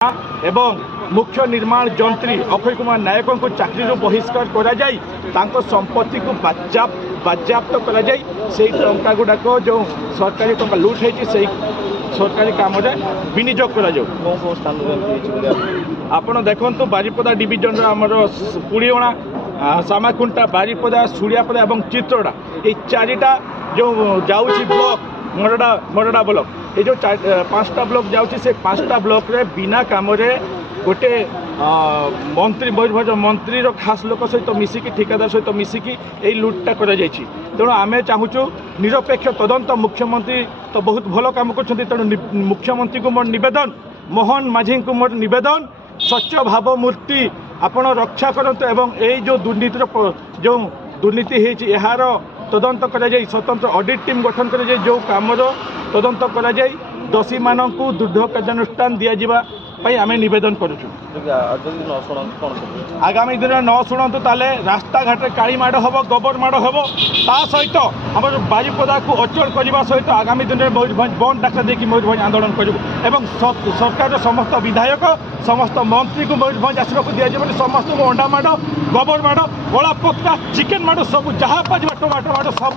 एवं मुख्य निर्माण जंत्री अक्षय कुमार नायक को चाकरी बहिष्कार करा जाई तांको संपत्ति को बाज्याप्त करा जाई सेही टंका गुडाक जो सरकारी टंका लुट होती से सरकारी काम विनियोग करा जाऊ आपण देखंतु बारिपदा डिविजन आमर पुड़ीअणा सामाखुंटा बारिपदा सुड़ियापदा और चित्रोड़ा ये चारिटा जो जाऊँगी ब्लॉक मरड़ा ब्लॉक ये जो 5टा ब्लॉक जाऊँगी से 5टा ब्लॉक रे बिना काम गोटे मंत्री मयूरभंज मंत्री खास लोक सहित मिसिकी ठिकादार सहित मिसिकी ये लुटटा करा जायछि। तेणु आमे चाहूँ निरपेक्ष तदंत मुख्यमंत्री तो बहुत भल काम कर तेणु मुख्यमंत्री को मोर निवेदन मोहन माझी को मोर निवेदन स्वच्छ भाव मूर्ति आपण रक्षा करंतु एवं यही जो दुर्नीतिर जो दुर्नीति है यार तदंत करा जाई स्वतंत्र ऑडिट टीम गठन करा जाई जो कामर तदंत करा जाई दोषी मानकु दृढ़ कार्यानुष्ठान दिया जिबा पई आमे निवेदन करूछु। आगामी दिन न शुणु ताले रास्ता घाट काली माड़ हम गोबर माड़ हम ता सहित आम बारिपदा को अचल करने सहित आगामी दिन में मयूरभंज बंद डाक देकी मयूरभंज आंदोलन करूँ सरकार समस्त विधायक समस्त मंत्री को मयूरभंज आसवाक दिज्व समस्त को अंडा माड़ गोबर माड़ कला पक्का चिकेन माड़ सब जहाँ पाँच टमाटो माड़ सब